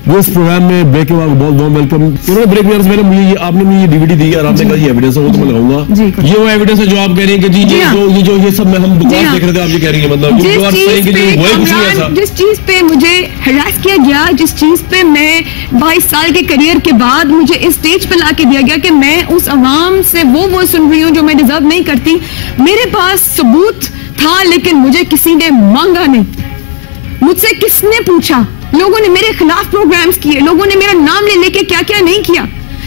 वो इस प्रोग्राम में ब्रेक के बाद बहुत बहुत वेलकम। उन्होंने ब्रेक में मैंने मुझे आपने मुझे डीवीडी दी और आपने कहा ये एविडेंस है, वो तो मैं लगाऊंगा। ये वो एविडेंस है जो आप कह रही हैं कि जी ये सब हम दुकान देख रहे थे, आप ये कह रही हैं मतलब जो आप कहेंगे कि वो कुछ नहीं ऐसा। जिस चीज पे मुझे हरास किया गया, जिस चीज पे मैं 22 साल के करियर के बाद मुझे इस स्टेज पे लाके दिया गया कि मैं उस अवाम से वो सुन रही हूँ जो मैं डिजर्व नहीं करती, मेरे पास सबूत था लेकिन मुझे किसी ने मांगा नहीं। मुझसे किसने पूछा? लोगों ने मेरे खिलाफ प्रोग्राम्स किए, लोगों ने मेरा नाम ले लेके क्या क्या नहीं किया,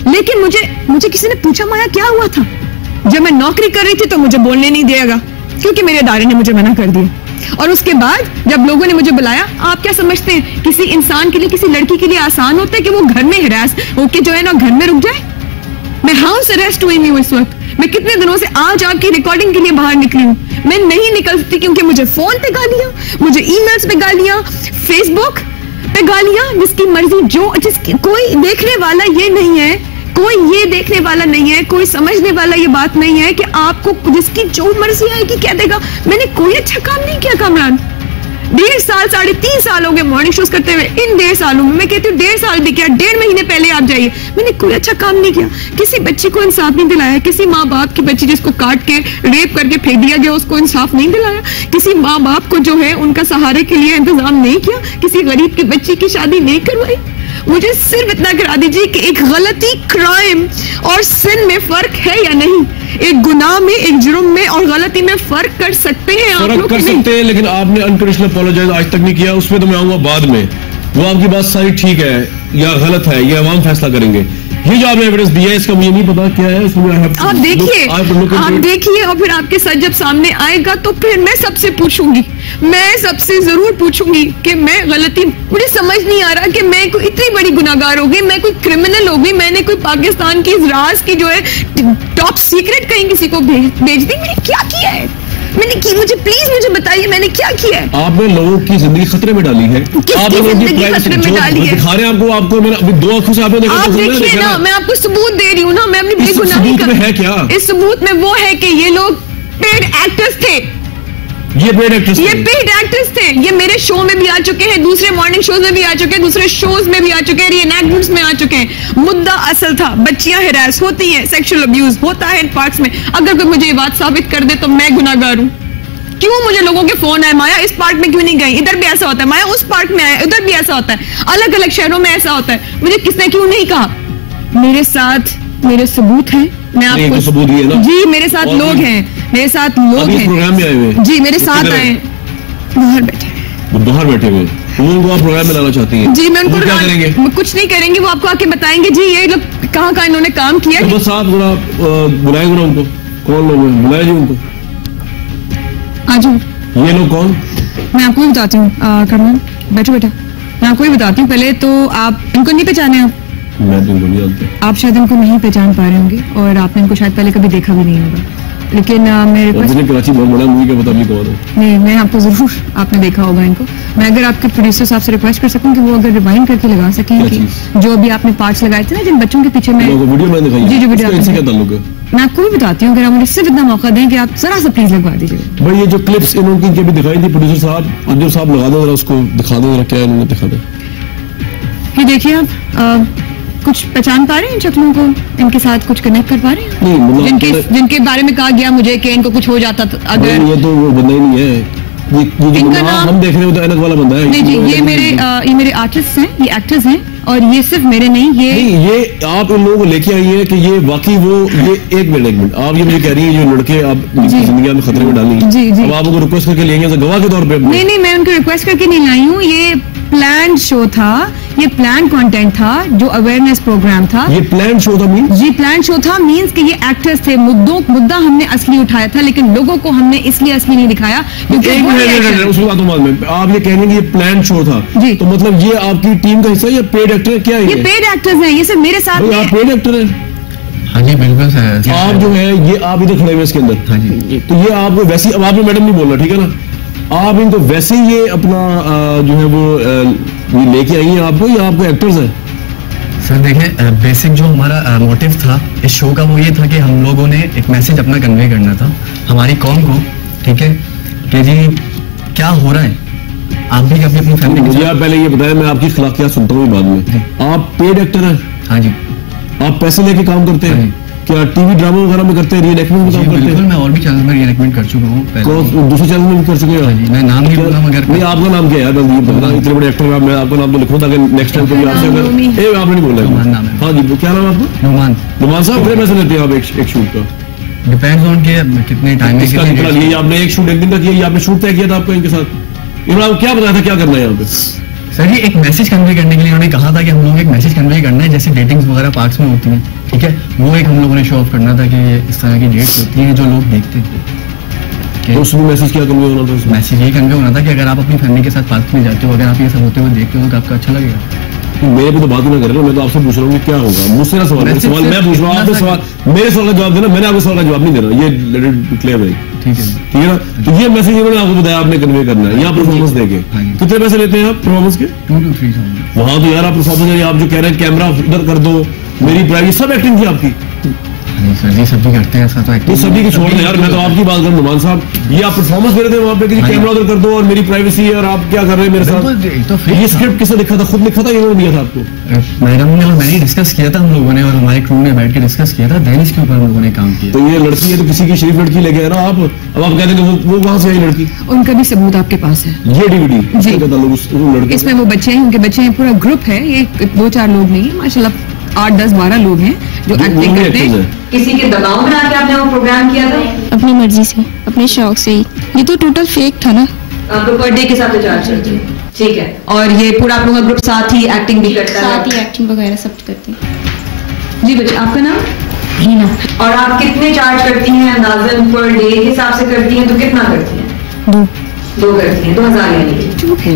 लेकिन मुझे किसी ने पूछा माया क्या हुआ था? जब मैं नौकरी कर रही थी तो मुझे बोलने नहीं दिएगा क्योंकि मेरे इदारे ने मुझे मना कर दिया। और उसके बाद जब लोगों ने मुझे बुलाया, आप क्या समझते हैं किसी इंसान के लिए, किसी लड़की के लिए आसान होता है कि वो घर में हिरास होके जो है ना घर में रुक जाए? मैं हाउस अरेस्ट हुई हूँ इस वक्त। मैं कितने दिनों से आज आपकी रिकॉर्डिंग के लिए बाहर निकली हूँ। मैं नहीं निकल सकती क्योंकि मुझे फोन पे गालियां, मुझे ईमेल्स पे गालियां, फेसबुक पे गालियां, जिसकी मर्जी जिसकी कोई देखने वाला ये नहीं है, कोई ये देखने वाला नहीं है, कोई समझने वाला ये बात नहीं है कि आपको जिसकी जो मर्जी आएगी कह देगा। मैंने कोई अच्छा काम नहीं किया कामरान। 1.5 साल 3.5 साल हो गए मॉर्निंग शोज करते हुए। इन 1.5 सालों में मैं कहती हूँ 1.5 साल भी क्या, 1.5 महीने पहले आप जाइए, मैंने कोई अच्छा काम नहीं किया। किसी बच्ची को इंसाफ नहीं दिलाया, किसी माँ बाप की बच्ची जिसको काट के रेप करके फेंक दिया गया उसको इंसाफ नहीं दिलाया, किसी माँ बाप को जो है उनका सहारे के लिए इंतजाम नहीं किया, किसी गरीब की बच्ची की शादी नहीं करवाई। मुझे सिर्फ इतना करा दीजिए कि एक गलती, क्राइम और सिन में फर्क है या नहीं? एक गुनाह में, एक जुर्म में और गलती में फर्क कर सकते हैं आप लोग? कर सकते हैं, लेकिन आपने अनकंडीशनल अपोलोजाइज आज तक नहीं किया। उसमें तो मैं आऊंगा बाद में। वो आपकी बात सारी ठीक है या गलत है, ये अवाम फैसला करेंगे। ये जो आपने एविडेंस दिया है इसका मुझे नहीं पता क्या है। आप देखिए और फिर आपके साथ जब सामने आएगा तो फिर मैं सबसे पूछूंगी, मैं सबसे जरूर पूछूंगी कि मैं गलती, मुझे समझ नहीं आ रहा कि मैं कोई इतनी बड़ी गुनाहगार हो गई, मैं कोई क्रिमिनल हो गई, मैंने कोई पाकिस्तान की राज की जो है टॉप सीक्रेट कहीं किसी को भेज दी। मैंने क्या किया है? मैंने की, मुझे प्लीज मुझे बताइए मैंने क्या किया है? आपने लोगों की जिंदगी खतरे में डाली है। आप लोगों की खतरे में डाली है? दिखा रहे हैं आपको मैंने अभी 2 आंखों से आपने देखा। आप देखिए ना, मैं आपको सबूत दे रही हूँ ना, मैं अपनी बेगुनाही का। है क्या इस सबूत में वो है कि ये लोग पेड एक्टर्स थे। ये पेड एक्टर्स थे। ये मेरे शो में भी आ चुके हैं, दूसरे मॉर्निंग शोज में भी आ चुके हैं, दूसरे शोज में भी आ चुके हैं, रीएनैक्टमेंट्स में आ चुके हैं। मुद्दा असल था, बच्चियां हिरास होती हैं, सेक्सुअल अब्यूज होता है इन पार्ट्स में। अगर कोई मुझे ये बात साबित कर दे तो मैं गुनाहगार हूँ। क्यों मुझे लोगों के फोन आए, माया इस पार्क में क्यों नहीं गई, इधर भी ऐसा होता है, माया उस पार्क में आया, उधर भी ऐसा होता है, अलग अलग शहरों में ऐसा होता है, मुझे किसने क्यों नहीं कहा? मेरे साथ मेरे सबूत हैं, मैं आपको सबूत दिए ना? जी मेरे साथ लोग हैं, मेरे साथ लोग हैं प्रोग्राम में आए हुए जी, मेरे साथ आए, बाहर बैठे हुए उनको आप प्रोग्राम में लाना चाहती हैं? जी मैं उनको क्या करेंगे? कुछ नहीं करेंगे, वो आपको आके बताएंगे जी ये लोग कहाँ इन्होंने काम किया। तो बस आप बुलाएंगे ना उनको, कौन लोग हैं बुलाए जी उनको? आज ये लोग कौन? मैं आपको भी बताती हूँ करमन, बैठो बेटा, मैं आपको भी बताती हूँ। पहले तो आप इनको नहीं पहचाने? आप मैं तो इनको नहीं जानती। आप शायद इनको नहीं पहचान पा रहे होंगे और आपने इनको शायद पहले कभी देखा भी नहीं होगा, लेकिन मेरे पास कराची बहुत बड़ा, मुझे क्या पता नहीं कौन है। नहीं, मैं आपको जरूर आपने देखा होगा इनको। मैं अगर आपके प्रोड्यूसर साहब से रिक्वेस्ट कर सकूं कि वो अगर रिवाइंड करके लगा सकें कि जो अभी आपने पार्ट्स लगाए थे ना जिन बच्चों के पीछे में वीडियो मैंने दिखाई। जी वीडियो इससे क्या ताल्लुक है? मैं आपको भी बताती हूँ, अगर आप मुझे सिर्फ इतना मौका दें कि आप जरा सा प्लीज लगवा दीजिए। भाई ये जो क्लिप्स इन्होंने भी दिखाई थी प्रोड्यूसर साहब, अब्दुल साहब लगा दो जरा, उसको दिखा दो जरा क्या इन्होंने दिखा दो। ये देखिए आप कुछ पहचान पा रहे हैं इन शक्लों को, इनके साथ कुछ कनेक्ट कर पा रहे हैं? नहीं, जिनके बारे में कहा गया मुझे कि इनको कुछ हो जाता तो अगर ये तो वो बंदा ही नहीं है, इनका नाम हम देख रहे हो तो ऐनक वाला बंदा है। नहीं जी, ये मेरे आर्टिस्ट हैं, ये एक्टर्स हैं और ये सिर्फ मेरे नहीं, ये आप इन लोगों को लेके आई है कि ये वाकई वो ये एक मिनट आप ये मुझे कह रही है जो लड़के आप जिंदगी में खतरे में डाली अब आप उनको रिक्वेस्ट करके लेंगे गवाह के तौर पे? नहीं, मैं उनको रिक्वेस्ट करके नहीं लाई हूँ, ये प्लान शो था, ये प्लान कंटेंट था, जो अवेयरनेस प्रोग्राम था। ये प्लान शो था मींस? जी प्लान शो था मींस कि ये एक्टर्स थे, मुद्दा हमने असली उठाया था लेकिन लोगों को हमने इसलिए असली नहीं दिखाया क्योंकि उसकी बात में आप ये कह रहे हैं ये प्लान शो था जी, तो मतलब ये आपकी टीम का हिस्सा है या पेड एक्टर क्या है? ये पेड एक्टर्स हैं, ये सिर्फ मेरे साथ। आप पेड एक्टर हैं? हाँ जी बिल्कुल सर। आप जो है ये आप इधर खड़े हुए इसके अंदर, हाँ जी, तो ये आपको वैसे अब आपने मैडम नहीं बोलना, ठीक है ना? आप इनको वैसे ही ये अपना जो है वो ये लेके आई हैं आपको या आपको एक्टर्स है? सर देखिए बेसिक जो हमारा मोटिव था इस शो का वो ये था कि हम लोगों ने एक मैसेज अपना कन्वे करना था हमारी कौम को, ठीक है, कि जी क्या हो रहा है आप भी कभी अपनी फैमिली मुझे आप पहले ये बताएं, मैं आपकी खिलाफियात सुनता हूँ बाद में। आप पेड एक्टर हैं? हाँ जी। आप पैसे लेके काम करते हैं? क्या टीवी ड्रामा वगैरह में करते हैं, रीएनैक्टमेंट में काम करते हैं? मैं और भी चैनल में रीएनैक्टमेंट कर चुका हूँ। दूसरे चैनल में भी कर चुके हैं? मैं नाम नहीं बोलूंगा मगर नहीं, आपका नाम क्या है यार? इतने बड़े एक्टर, मैं आपका नाम तो लिखूं ताकि नेक्स्ट टाइम कभी आपसे अगर आपने नहीं बोला। हाँ जी, क्या नाम है आपका? नुमान साहब, कितने पैसे लेते हैं आप एक शूट का? डिपेंड्स ऑन के कितने टाइम में। आपने एक शूट एक दिन का किया, आपने शूट तय किया था आपका इनके साथ, इन्होंने क्या बताया था क्या करना है यहाँ पे? सर जी एक मैसेज कन्वे करने के लिए उन्होंने कहा था कि हम लोग एक मैसेज कन्वे करना है, जैसे डेटिंग्स वगैरह पार्क्स में होती हैं, ठीक है, वो एक हम लोगों ने शो ऑफ करना था कि इस तरह की डेट्स होती हैं जो लोग देखते थे। तो उसमें मैसेज क्या कन्वे होना था? मैसेज यही कन्वे होना था कि अगर आप अपनी फैमिली के साथ पार्क में जाते हो, अगर आप ये सब होते हुए देखते हो तो आपको अच्छा लगेगा। मेरे पे तो बात ही ना करें, मैं तो आपसे पूछ रहा हूँ कि क्या होगा, मुझसे ना सवाल मैं पूछ रहा हूँ, आपने सवाल मेरे सवाल का जवाब देना, मैंने आपके सवाल का जवाब नहीं देना, ये क्लियर है? ठीक है ना? तो ये मैसेज इन्होंने आपको बताया आपने कन्वे करना है, यहाँ परफॉर्मेंस देके। कितने पैसे लेते हैं आप परफॉर्मेंस के? 2 to 3,000। वहाँ तो यार आप परफॉर्मेंस, आप जो कह रहे हैं कैमरा इधर कर दो, मेरी प्राइवेसी, सब एक्टिंग थी आपकी। सर जी सभी करते हैं ऐसा तो एक्टिंग। सभी की छोड़ दे यार, मैं तो आपकी बात करूं नुमान साहब, ये आप परफॉर्मेंस दे रहे थे वहाँ पे कि कैमरा उधर कर दो और मेरी प्राइवेसी है और आप क्या कर रहे हैं मेरे साथ? तो ये स्क्रिप्ट किसने लिखा था? खुद लिखा था, इन्होंने दिया था आपको? मैडम ने और मैंने डिस्कस किया था, हम लोगों ने और हमारे क्रू ने बैठ के डिस्कस किया था, देन इसके ऊपर हम लोगों ने काम किया। तो ये लड़की है तो किसी की शरीफ लड़की लेके आए ना आप, अब आप कहते हैं वो कहाँ से आई लड़की? उनका भी सबूत आपके पास है। ये डीवीडी इसमें वो बच्चे हैं, उनके बच्चे हैं, पूरा ग्रुप है, ये 2-4 लोग नहीं है, माशाल्लाह 8-10-12 लोग हैं जो एक्टिंग करते हैं। किसी के दबाव में आके आपने वो प्रोग्राम किया था? अपनी मर्जी से, अपने शौक से ही। ये तो टोटल फेक था ना। तो पर डे के साथ चार्ज करते हैं, ठीक है। और ये पूरा आप लोगों का ग्रुप साथ ही एक्टिंग भी करता है? साथ ही एक्टिंग वगैरह सब करते हैं। जी बच्चे, आपका नाम? हीना। और आप कितने चार्ज करती हैं अंदाजन? पर डे के हिसाब से करती हैं तो कितना करती हैं? 2 करती हैं, 2000 यानी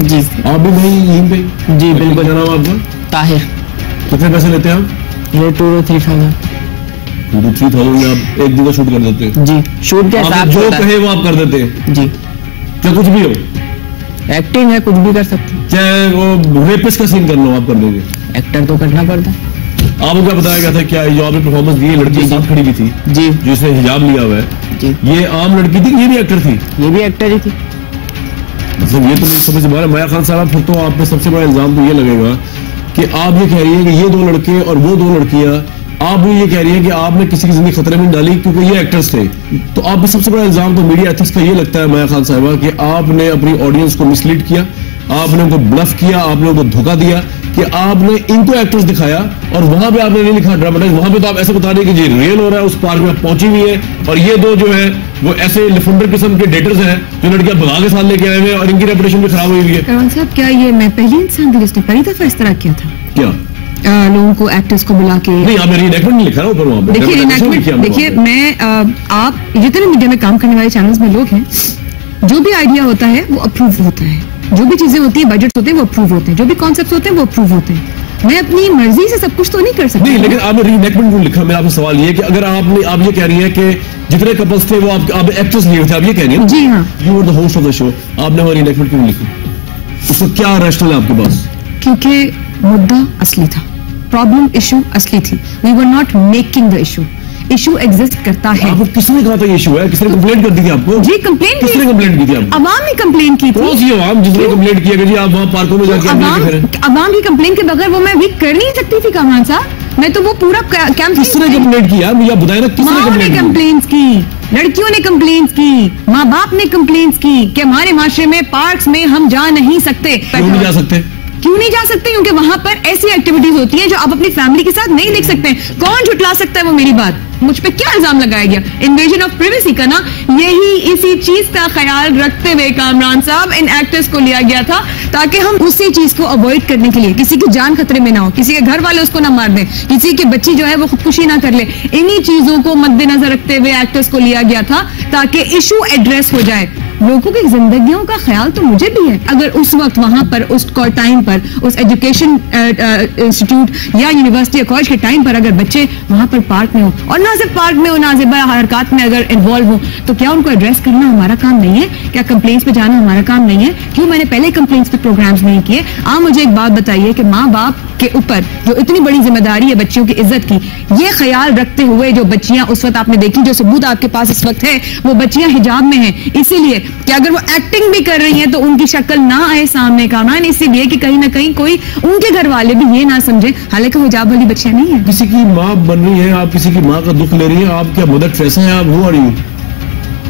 जी। आप भी भाई यहीं पे? जी बिल्कुल। क्या नाम आपका? ताहिर। कितने पैसे लेते हैं आप? ये 2 to 3,000। 2 to 3,000 में आप एक दिन का शूट कर देते हैं? जी, शूट के हिसाब जो कहे वो आप कर देते हैं? जी। क्या कुछ भी हो? एक्टिंग है, कुछ भी कर सकते हैं। चाहे वो रेपिस्ट का सीन करना हो आप कर देंगे? एक्टर तो करना पड़ता। आपको क्या बताया गया था? क्या जो आपने परफॉर्मेंस दी, लड़की साथ खड़ी हुई थी जी, जो इसने हिजाब लिया हुआ है जी, ये आम लड़की थी? ये भी एक्टर थी? ये भी एक्टर ही थी। मतलब ये तो मेरी समझ से बाहर है। माया खान साहब, फिर तो आप पे सबसे बड़ा इल्जाम तो ये लगेगा कि आप ये कह रही है कि ये 2 लड़के और वो 2 लड़कियां, आप भी ये कह रही है कि आपने किसी की जिंदगी खतरे में डाली क्योंकि ये एक्टर्स थे। तो आप पे सबसे बड़ा इल्जाम तो मीडिया एथिक्स का ये लगता है माया खान साहबा कि आपने अपनी ऑडियंस को मिसलीड किया, आपने उनको ब्लफ किया, आपने उनको धोखा दिया कि आपने इनको एक्टर्स दिखाया और वहां पे आपने नहीं लिखा ड्रामेटाइज। वहां पे तो आप ऐसे बता रहे कि ये रियल हो रहा है, उस पार्क में पहुंची हुई है और ये 2 जो है वो ऐसे लिफुंडर किस्म के डेटर्स हैं जो लड़कियां भगा के साथ लेके आए हुए और इनकी रेपुटेशन भी खराब हुई है। करण साहब, क्या ये मैं पहली इंसान थी जिसने पहली दफा इस तरह किया था? क्या लोगों को, एक्टर्स को बुला के? नहीं, आपने रीएनैक्टमेंट नहीं लिखा ना ऊपर वहां पे? देखिए रीएनैक्टमेंट, देखिए मैं आप जितने मीडिया में काम करने वाले चैनल्स में लोग हैं, जो भी आइडिया होता है वो अप्रूव होता है, जो भी चीजें होती है, बजट होते हैं वो अप्रूव होते हैं, जो भी कॉन्सेप्ट होते हैं वो अप्रूव होते हैं। मैं अपनी मर्जी से सब कुछ तो नहीं कर सकती। नहीं, लेकिन आपने रीएनैक्टमेंट क्यों लिखा? मेरा आपसे सवाल ये है कि अगर आप ये कह रही है कि जितने कपल्स थे वो आप एक्ट्रेस लिए थे, आप ये कह रही है? जी हाँ। You are the host of the show, आपने वो रीएनैक्टमेंट क्यों लिखी? उसका क्या रैशनल है आपके पास? क्योंकि मुद्दा असली था, प्रॉब्लम इशू असली थी। We were not making the issue, issue exist करता है। आपको किसने कहा था ये इशू है? किसने कंप्लेंट कर दी थी आपको? जी कंप्लेंट किसने कंप्लेंट की थी आपको? अवाम ने कंप्लेंट की थी। कौन सी अवाम जिसने कंप्लेंट किया कि जी आप वहाँ पार्कों में जाके अवाम की कंप्लेंट के बगैर वो मैं भी कर नहीं सकती थी कमान साहब। मैं तो वो पूरा कैंप। किसने कंप्लेंट किया मुझे बताया ना? किसने कंप्लेंट की? लड़कियों ने कंप्लेंट की, माँ बाप ने कंप्लेंट की कि हमारे माशरे में पार्क्स में हम जा नहीं सकते। क्यों नहीं जा सकते? क्यों नहीं जा सकते? क्योंकि वहां पर ऐसी एक्टिविटीज होती हैं जो आप अपनी फैमिली के साथ नहीं देख सकते। कौन झुटला सकता है वो मेरी बात? मुझ पे क्या इल्जाम लगाया गया? इन्वेजन ऑफ प्राइवेसी का ना, यही इसी चीज का ख्याल रखते हुए कामरान साहब इन एक्टर्स को लिया गया था ताकि हम उसी चीज को अवॉइड करने के लिए, किसी की जान खतरे में ना हो, किसी के घर वाले उसको ना मार दें, किसी की बच्ची जो है वो खुदकुशी ना कर ले, इन्हीं चीजों को मद्देनजर रखते हुए एक्टर्स को लिया गया था ताकि इशू एड्रेस हो जाए। लोगों की जिंदगियों का ख्याल तो मुझे भी है। अगर उस वक्त वहां पर उस टाइम पर उस एजुकेशन इंस्टीट्यूट या यूनिवर्सिटी या कॉलेज के टाइम पर अगर बच्चे वहां पर पार्क में हो और ना सिर्फ पार्क में हो, नाजिबा हरकत में अगर इन्वॉल्व हो, तो क्या उनको एड्रेस करना हमारा काम नहीं है? क्या कंप्लेंट्स पे जाना हमारा काम नहीं है? क्यों मैंने पहले कंप्लेंट्स पे प्रोग्राम्स नहीं किए? आप मुझे एक बात बताइए कि माँ बाप के ऊपर जो इतनी बड़ी जिम्मेदारी है बच्चियों की इज्जत की, ये ख्याल रखते हुए जो बच्चियां उस वक्त आपने देखी, जो सबूत आपके पास इस वक्त है, वो बच्चियां हिजाब में हैं, इसीलिए कि अगर वो एक्टिंग भी कर रही हैं तो उनकी शक्ल ना आए सामने कामरान, इसीलिए कि कहीं ना कहीं कोई उनके घर वाले भी ये ना समझे, हालांकि हिजाब वाली बच्चियां नहीं है। किसी की माँ बन रही है, आप किसी की माँ का दुख ले रही है, आप क्या मदर टेरेसा हैं आप, वो आ रही हो?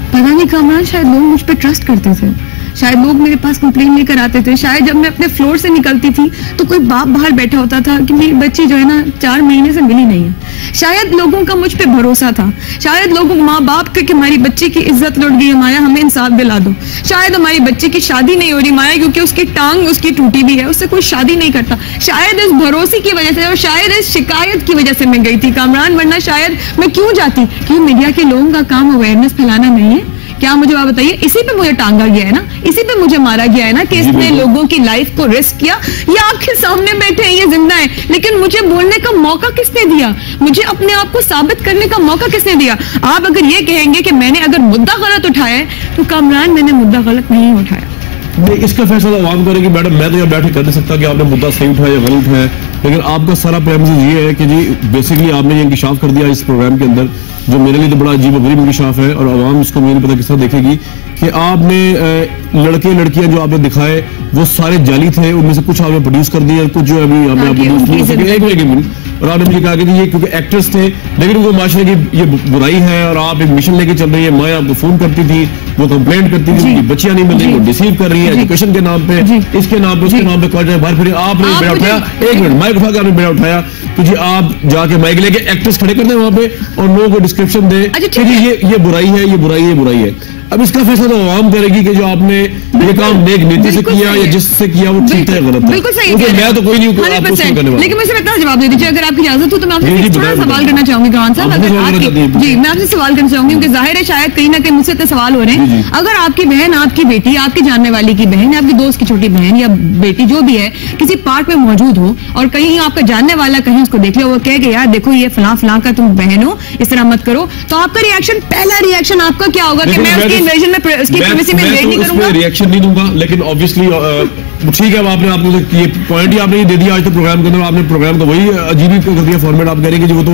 पता नहीं कामरान, शायद लोग मुझ पर ट्रस्ट करते थे, शायद लोग मेरे पास कंप्लेन लेकर आते थे, शायद जब मैं अपने फ्लोर से निकलती थी तो कोई बाप बाहर बैठा होता था कि मेरी बच्ची जो है ना 4 महीने से मिली नहीं है, शायद लोगों का मुझ पे भरोसा था, शायद लोगों माँ बाप के कि हमारी बच्ची की इज्जत लुट गई है माया, हमें इंसाफ दिला दो, शायद हमारी बच्ची की शादी नहीं हो रही माया क्योंकि उसकी टांग उसकी टूटी भी है, उससे कोई शादी नहीं करता, शायद इस भरोसे की वजह से और शायद इस शिकायत की वजह से मैं गई थी कामरान, वरना शायद मैं क्यों जाती? क्यों मीडिया के लोगों का काम अवेयरनेस फैलाना नहीं है क्या? मुझे आप बताइए, इसी पे मुझे टांगा गया है ना, इसी पे मुझे मारा गया है ना कि इसने लोगों की लाइफ को रिस्क किया। ये आपके सामने बैठे हैं, ये जिंदा है, लेकिन मुझे बोलने का मौका किसने दिया? मुझे अपने आप को साबित करने का मौका किसने दिया? आप अगर ये कहेंगे कि मैंने अगर मुद्दा गलत उठाया है तो कामरान मैंने मुद्दा गलत नहीं उठाया। नहीं, इसका फैसला आवाम करेगी मैडम, मैं तो यहाँ बैठे कर नहीं सकता कि आपने मुद्दा सही उठाया या गलत उठाया, लेकिन आपका सारा प्रेमिस ये है कि जी बेसिकली आपने ये इंकशाफ कर दिया इस प्रोग्राम के अंदर, जो मेरे लिए तो बड़ा अजीब गरीब इंकशाफ है और आवाम इसको मुझे नहीं पता किस तरह देखेगी, कि आपने लड़के लड़कियां जो आपने दिखाए वो सारे जाली थे, उनमें से कुछ आपने प्रोड्यूस कर दिए, कुछ जो अभी आपने प्रोड्यूस नहीं सके, एक और आपने मुझे कहा कि ये क्योंकि एक्टर्स थे, लेकिन वो माशरे की ये बुराई है और आप एक मिशन लेके चल रही है, मैं आपको फोन करती थी, वो कंप्लेंट करती थी, उनकी बच्चियां नहीं मिल रही, वो डिसीव कर रही है एजुकेशन के नाम पे, इसके नाम पे, उसके नाम पे, कर बाहर फिर आपने बेड़ा उठाया, एक मिनट माइक उठा के आपने बेड़ा उठाया तो जी आप जाके माइक लेके एक्टर्स खड़े कर दें वहां पे और लोगों को डिस्क्रिप्शन दे कि ये बुराई है, ये बुराई है, ये बुराई है। अब इसका फैसला तो आवाम करेगी कि जो आपने ये काम नेक नीति से किया या जिससे किया वो ठीक है गलत है। बिल्कुल सही है, मैं तो कोई नहीं हूं आपको सुन करने वाला, लेकिन मुझे लगता है जवाब दे दीजिए अगर आपकी इजाजत हो तो मैं आपसे थोड़ा सवाल करना चाहूंगी खान साहब। अगर आपकी जी मैं आपसे सवाल करना चाहूंगी क्योंकि जाहिर है शायद कहीं ना कहीं मुझसे इतने सवाल हो रहे हैं, अगर आपकी बहन, आपकी बेटी, आपकी जानने वाली की बहन, आपकी दोस्त की छोटी बहन या बेटी जो भी है किसी पार्क में मौजूद हो और कहीं आपका जानने वाला कहीं उसको देख ले, वो कहे कि यार देखो ये फलां फलां का तुम बहन हो, इस तरह मत करो, तो आपका रिएक्शन, पहला रिएक्शन आपका क्या होगा कि मैं उसकी इन्वेजन में मैं रिएक्शन नहीं दूंगा, लेकिन ऑब्वियसली ठीक है, आपने आपको ये पॉइंट ही आपने दे दिया आज तो प्रोग्राम के अंदर, आपने प्रोग्राम का वही अजीब ही कर दिया फॉर्मेट, आप कह रहे हैं कि वो तो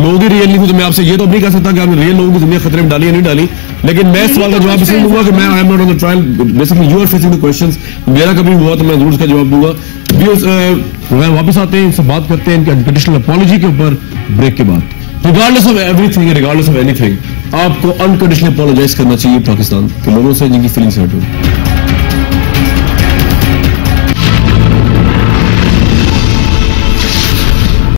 लोग ही रियल नहीं थे, तो मैं आपसे ये तो नहीं कह सकता कि आपने रियल लोगों की जिंदगी खतरे में डाली या नहीं डाली, लेकिन मैं सवाल का जवाब इसलिए दूंगा कि मैं I am not on the trial, basically you are facing the questions, मेरा कभी हुआ तो मैं जरूर उसका जवाब दूंगा। प्रोग्राम वापस आते हैं, इनसे बात करते हैं इनके अनकंडीशनल अपॉलॉजी के ऊपर ब्रेक के बाद। Regardless of everything, regardless of anything, आपको अनकंडीशनली अपॉलोजाइज करना चाहिए पाकिस्तान के लोगों से जिनकी फीलिंग्स हर्ट हुई।